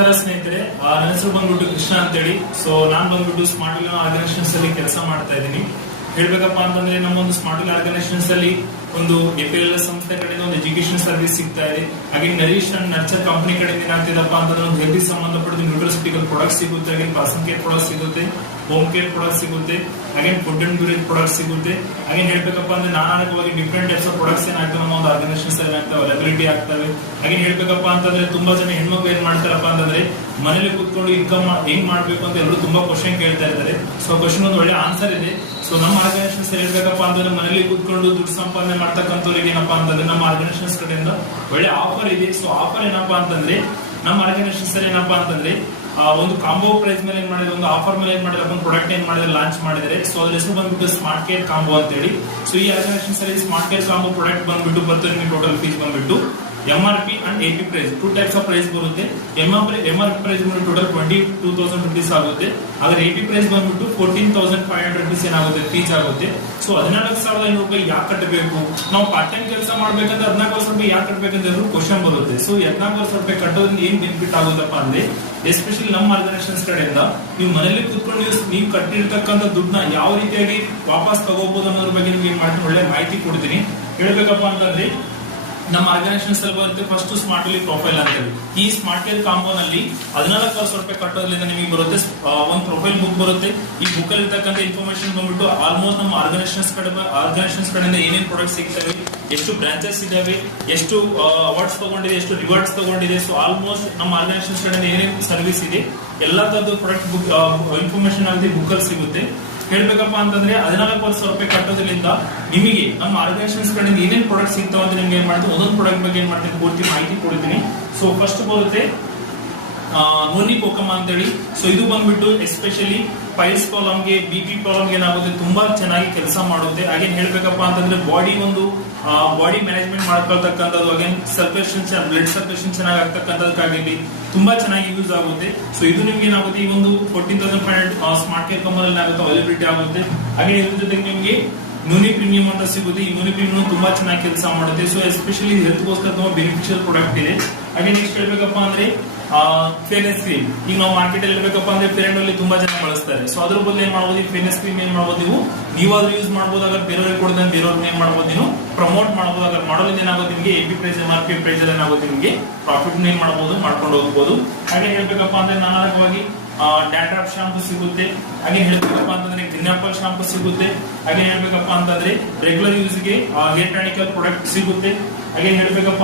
ನಮಸ್ಕಾರ ಸ್ನೇಹಿತರೆ, ನನ್ನ ಹೆಸರು ಬಂದ್ಬಿಟ್ಟು ಕೃಷ್ಣ ಅಂತೇಳಿ. ಸೊ ನಾನ್ ಬಂದ್ಬಿಟ್ಟು ಸ್ಮಾರ್ಟ್ ವಿಲ್ ಆರ್ಗನೈಸೇಷನ್ಸ್ ಅಲ್ಲಿ ಕೆಲಸ ಮಾಡ್ತಾ ಇದ್ದೀನಿ. ಹೇಳ್ಬೇಕಪ್ಪ ಅಂತಂದ್ರೆ ನಮ್ಮ ಒಂದು ಸ್ಮಾರ್ಟ್ ವಿಲ್ ಆರ್ಗನೈಸೇಷನ್ಸ್ ಅಲ್ಲಿ ಒಂದು FLS ಸಂಸ್ಥೆ ಕಡೆಯಿಂದ ಒಂದು ಎಜುಕೇಶನ್ ಸರ್ವಿಸ್ ಸಿಗ್ತಾ ಇದೆ. ಹಾಗೆ ನರಿಶ್ ಅಂಡ್ ನರ್ಚರ್ ಕಂಪನಿ ಕಡೆಯಿಂದ ಏನಾಗ್ತಿದಪ್ಪ ಅಂತಂದ್ರೆ ಒಂದು ಹೆಲ್ತ್ ಸಂಬಂಧಪಟ್ಟ ನ್ಯೂಟ್ರಿಸಿಟಿಕಲ್ ಪ್ರಾಡಕ್ಟ್ ಸಿಗುತ್ತೆ, ಹಾಗೆ ಪರ್ಸನ್ ಕೇರ್ ಪ್ರಾಡಕ್ಟ್ ಸಿಗುತ್ತೆ, ಹೋಮ್ ಕೇರ್ ಪ್ರಾಡಕ್ಟ್ ಸಿಗುತ್ತೆ, ಹಾಗೆ ಫುಡ್ ಅಂಡ್ ಬ್ಯೂರೇಜ್ ಪ್ರಾಡಕ್ಟ್ ಸಿಗುತ್ತೆ. ಹಾಗೆ ಹೇಳ್ಬೇಕಪ್ಪ ಅಂದ್ರೆ ನಾನಾಗಿ ಡಿಫ್ರೆಂಟ್ ಟೈಪ್ಸ್ ಆಫ್ ಪ್ರಾಡಕ್ಟ್ಸ್ ಏನಾಗ್ತವೆ ನಮ್ಮ ಒಂದು ಆರ್ಗನೈಸೇಷನ್ಸ್ ಅಲ್ಲಿ ಆಗ್ತವೆ, ಅವೈಲಬಿಲಿಟಿ ಆಗ್ತವೆ. ಹಾಗೆ ಹೇಳ್ಬೇಕಪ್ಪ ಅಂತಂದ್ರೆ ತುಂಬಾ ಜನ ಹೆಣ್ಮಕ್ಳು ಏನ್ ಮಾಡ್ತಾರಪ್ಪ ಅಂತಂದ್ರೆ ಮನೇಲಿ ಕೂತ್ಕೊಂಡು ಇನ್ಕಮ್ ಹೆಂಗ್ ಮಾಡ್ಬೇಕು ಅಂತ ಎಲ್ಲರೂ ತುಂಬಾ ಕ್ವಶನ್ ಕೇಳ್ತಾ ಇದ್ದಾರೆ. ಸೊ ಕ್ವಶನ್ ಒಂದು ಒಳ್ಳೆ ಆನ್ಸರ್ ಇದೆ. ಸೊ ನಮ್ಮ ಆರ್ಗನೈಸೇಷನ್ಸ್ ಹೇಳ್ಬೇಕಪ್ಪ ಅಂತಂದ್ರೆ ಮನೇಲಿ ಕೂತ್ಕೊಂಡು ದುಡ್ಡು ಸಂಪಾದನೆ ಮಾಡ್ತಕ್ಕಂಥವ್ರಿಗೆ ಏನಪ್ಪಾ ಅಂತಂದ್ರೆ ನಮ್ಮ ಆರ್ಗನೈಸೇಷನ್ಸ್ ಕಡೆಯಿಂದ ಒಳ್ಳೆ ಆಫರ್ ಇದೆ. ಸೊ ಆಫರ್ ಏನಪ್ಪಾ ಅಂತಂದ್ರೆ ನಮ್ಮ ಆರ್ಗನೈಸೇಷನ್ಸ್ ಅಲ್ಲಿ ಏನಪ್ಪಾ ಅಂತಂದ್ರೆ ಒಂದು ಕಾಂಬೋ ಪ್ರೈಸ್ ಮೇಲೆ ಏನ್ ಮಾಡಿದ್ರೆ, ಒಂದು ಆಫರ್ ಮೇಲೆ ಏನ್ ಮಾಡಿದ್ರೆ, ಒಂದು ಪ್ರಾಡಕ್ಟ್ ಏನ್ ಮಾಡಿದ್ರೆ ಲಾಂಚ್ ಮಾಡಿದ್ರೆ. ಸೊ ಅದ್ರ ಹೆಸರು ಬಂದ್ಬಿಟ್ಟು ಸ್ಮಾರ್ಟ್ ಕೇರ್ ಕಾಂಬೋ ಅಂತ ಹೇಳಿ. ಸೊ ಈ ಆರ್ಗನೈಸೇಷನ್ಸ್ ಅಲ್ಲಿ ಸ್ಮಾರ್ಟ್ ಕೇರ್ ಕಾಂಬೋ ಪ್ರಾಡಕ್ಟ್ ಬಂದ್ಬಿಟ್ಟು ಬರ್ತದೆ. ನಿಮಗೆ ಟೋಟಲ್ ಫೀಸ್ ಬಂದ್ಬಿಟ್ಟು MRP and AP price, two types of price ಬರುತ್ತೆ. MRP ಪ್ರೈಸ್ ಬಂದ್ಬಿಟ್ಟು ಟೋಟಲ್ 22,000 rupees ಆಗುತ್ತೆ. ಆದ್ರೆ AP ಪ್ರೈಸ್ ಬಂದ್ಬಿಟ್ಟು 14,500 rupees ಏನಾಗುತ್ತೆ ಫೀಸ್ ಆಗುತ್ತೆ. ಸೊ 14,500 ರೂಪಾಯಿ ಯಾಕೆ ಕಟ್ಟಬೇಕು, ನಾವು ಪಾರ್ಟ್ ಟೈಮ್ ಕೆಲಸ ಮಾಡ್ಬೇಕಂದ್ರೆ 14,000 ರೂಪಾಯಿ ಯಾಕೆ ಕಟ್ಟಬೇಕಂತ ಕ್ವಶನ್ ಬರುತ್ತೆ. ಸೊ 14,000 ರೂಪಾಯಿ ಕಟ್ಟೋದ್ರಿಂದ ಏನ್ ಬೆನಿಫಿಟ್ ಆಗುತ್ತಪ್ಪ ಅಂದ್ರೆ, ಎಸ್ಪೆಷಲಿ ನಮ್ಮ ಆರ್ಗನೈಸೇಷನ್ಸ್ ಕಡೆಯಿಂದ ನೀವು ಮನೇಲಿ ಕೂತ್ಕೊಂಡು ನೀವು ಕಟ್ಟಿರ್ತಕ್ಕಂಥ ದುಡ್ಡನ್ನ ಯಾವ ರೀತಿಯಾಗಿ ವಾಪಸ್ ತಗೋಬಹುದು ಅನ್ನೋದ್ರ ಬಗ್ಗೆ ನಿಮ್ಗೆ ಏನ್ ಮಾಡ್ತೀನಿ ಒಳ್ಳೆ ಮಾಹಿತಿ ಕೊಡ್ತೀನಿ. ಹೇಳ್ಬೇಕಪ್ಪ ಅಂತಂದ್ರೆ ನಮ್ಮ ಆರ್ಗನೈಸೇಷನ್ಸ್ ಅಲ್ಲಿ ಬರುತ್ತೆ ಫಸ್ಟ್ ಸ್ಮಾರ್ಟ್ ವಿಲ್ ಪ್ರೊಫೈಲ್ ಅಂತ ಹೇಳಿ. ಈ ಸ್ಮಾರ್ಟ್ ವಿಲ್ ಕಾಂಬೋ ನಲ್ಲಿ 14,000 ರೂಪಾಯಿ ಕಟ್ಟೋದ್ರಿಂದ ನಿಮಗೆ ಬರುತ್ತೆ ಒಂದು ಪ್ರೊಫೈಲ್ ಬುಕ್ ಬರುತ್ತೆ. ಈ ಬುಕ್ ಅಲ್ಲಿ ಇರ್ತಕ್ಕಂಥ ಇನ್ಫಾರ್ಮೇಶನ್ ಬಂದ್ಬಿಟ್ಟು ಆಲ್ಮೋಸ್ಟ್ ನಮ್ಮ ಆರ್ಗನೈಸೇಷನ್ಸ್ ಕಡೆಯಿಂದ ಏನೇನ್ ಪ್ರಾಡಕ್ಟ್ ಸಿಗ್ತವೆ, ಎಷ್ಟು ಬ್ರಾಂಚಸ್ ಇದಾವೆ, ಎಷ್ಟು ಅವಾರ್ಡ್ಸ್ ತಗೊಂಡಿದೆ, ಎಷ್ಟು ರಿವಾರ್ಡ್ಸ್ ತಗೊಂಡಿದೆ. ಸೊ ಆಲ್ಮೋಸ್ಟ್ ನಮ್ಮ ಆರ್ಗನೈಸೇಷನ್ಸ್ ಕಡೆಯಿಂದ ಏನೇನ್ ಸರ್ವಿಸ್ ಇದೆ ಎಲ್ಲಾ ತರದ್ದು ಪ್ರಾಡಕ್ಟ್ ಬುಕ್ ಇನ್ಫಾರ್ಮೇಶನ್ ಆಗಿ ಬುಕ್ ಅಲ್ಲಿ ಸಿಗುತ್ತೆ. ಹೇಳ್ಬೇಕಪ್ಪ ಅಂತಂದ್ರೆ 14,000 ರೂಪಾಯಿ ಕಟ್ಟೋದ್ರಿಂದ ನಿಮಗೆ ನಮ್ಮ ಆರ್ಗನೈಸೇಷನ್ಸ್ ಕಡೆಯಿಂದ ಏನೇನ್ ಪ್ರಾಡಕ್ಟ್ ಸಿಗ್ತಾವ ಅಂತ ನಿಮ್ಗೆ ಏನ್ ಮಾಡ್ತೀನಿ ಒಂದೊಂದು ಪ್ರಾಡಕ್ಟ್ ಬಗ್ಗೆ ಏನ್ ಮಾಡ್ತೀನಿ ಪೂರ್ತಿ ಮಾಹಿತಿ ಕೊಡ್ತೀನಿ. ಸೊ ಫಸ್ಟ್ ಬರುತ್ತೆ ನೋನಿ ಕೋಕಮ ಅಂತ ಹೇಳಿ. ಸೊ ಇದು ಬಂದ್ಬಿಟ್ಟು ಎಸ್ಪೆಷಲಿ ಪೈಲ್ಸ್ ಪ್ರಾಬ್ಲಮ್ಗೆ, BP ಪ್ರಾಬ್ಲಮ್ಗೆ ಏನಾಗುತ್ತೆ ತುಂಬಾ ಚೆನ್ನಾಗಿ ಕೆಲಸ ಮಾಡುತ್ತೆ. ಹಾಗೇನ್ ಹೇಳ್ಬೇಕಪ್ಪ ಅಂತಂದ್ರೆ ಬಾಡಿ ಮ್ಯಾನೇಜ್ಮೆಂಟ್ ಮಾಡ್ಕೊಳ್ತಕ್ಕಂಥದ್ದು, ಹಾಗೇನ್ ಸರ್ಕ್ಯುಲೇಷನ್ ಬ್ಲಡ್ ಸರ್ಕ್ಯುಲೇಷನ್ ಚೆನ್ನಾಗಿ ಆಗ್ತಕ್ಕಂಥದಕ್ಕಾಗಿ ತುಂಬಾ ಚೆನ್ನಾಗಿ ಯೂಸ್ ಆಗುತ್ತೆ. ಸೊ ಇದು ನಿಮ್ಗೆ ಏನಾಗುತ್ತೆ ಈ ಒಂದು 14,500 ಸ್ಮಾರ್ಟ್ ಕೇರ್ ಕಂಪನಿ ಏನಾಗುತ್ತೆ ಅವೈಲಬಿಲಿಟಿ ಆಗುತ್ತೆ. ಹಾಗೆ ಇದ್ರ ಜೊತೆಗೆ ನಿಮ್ಗೆ ಮ್ಯೂನಿ ಪ್ರೀಮಿಯಂ ಅಂತ ಸಿಗುತ್ತೆ. ಈ ಮ್ಯೂನಿ ಪ್ರೀಮಿಯಂ ತುಂಬಾ ಚೆನ್ನಾಗಿ ಕೆಲಸ ಮಾಡುತ್ತೆ. ಸೊ ಎಸ್ಪೆಷಲಿ ಹೆಲ್ತ್ಗೋಸ್ಕರ ತುಂಬಾ ಬೆನಿಫಿಷಿಯಲ್ ಪ್ರಾಡಕ್ಟ್ ಇದೆ. ಹಾಗೆ ನೆಕ್ಸ್ಟ್ ಹೇಳ್ಬೇಕಪ್ಪ ಅಂದ್ರೆ ಫೇರ್ನೆಸ್ ಕ್ರೀಮ್. ಈಗ ನಾವು ಮಾರ್ಕೆಟ್ ಅಲ್ಲಿ ಹೇಳ್ಬೇಕಪ್ಪ ಅಂದ್ರೆ ಫೇರ್ ಅಲ್ಲಿ ತುಂಬಾ ಜನ ಬಳಸ್ತಾರೆ. ಸೊ ಅದ್ರ ಬದಲು ಏನ್ ಮಾಡಬಹುದು, ಈ ಫೇರ್ನೆಸ್ ಕ್ರೀಮ್ ಏನ್ ಮಾಡಬಹುದು, ನೀವಾದ್ರೂ ಯೂಸ್ ಮಾಡಬಹುದು. ಅದ್ರ ಬೇರೆಯವ್ರಿಗೆ ಕೊಡೋದನ್ನ ಬೇರೆಯವ್ರನ್ನ ಏನ್ ಮಾಡಬಹುದು, ನೀವು ಪ್ರಮೋಟ್ ಮಾಡಬಹುದು. ಅದ್ರ ಮಾಡೋದ್ರಿಂದ ಏನಾಗುತ್ತೆ ನಿಮಗೆ AP ಪ್ರೈಸ್ MRP ಪ್ರೈಸ್ ಏನಾಗುತ್ತೆ ನಿಮಗೆ ಪ್ರಾಫಿಟ್ ಏನ್ ಮಾಡಬಹುದು, ಮಾಡ್ಕೊಂಡು ಹೋಗಬಹುದು. ಹಾಗೆ ಹೇಳ್ಬೇಕಪ್ಪ ಅಂದ್ರೆ ನಾನಾಗವಾಗಿ ಡ್ಯಾಂಡ್ರಫ್ ಶಾಂಪು ಸಿಗುತ್ತೆ. ಹಾಗೆ ಹೇಳ್ಬೇಕಪ್ಪ ಅಂತಂದ್ರೆ ಗ್ರೀನ್ ಆಪಲ್ ಶಾಂಪು ಸಿಗುತ್ತೆ. ಹಾಗೆ ಹೇಳ್ಬೇಕಪ್ಪ ಅಂತಂದ್ರೆ ರೆಗ್ಯುಲರ್ ಯೂಸ್ಗೆ ಹೇರ್ ಟಾನಿಕಲ್ ಪ್ರಾಡಕ್ಟ್ ಸಿಗುತ್ತೆ. ಹಾಗೆ ಹೇಳ್ಬೇಕಪ್ಪ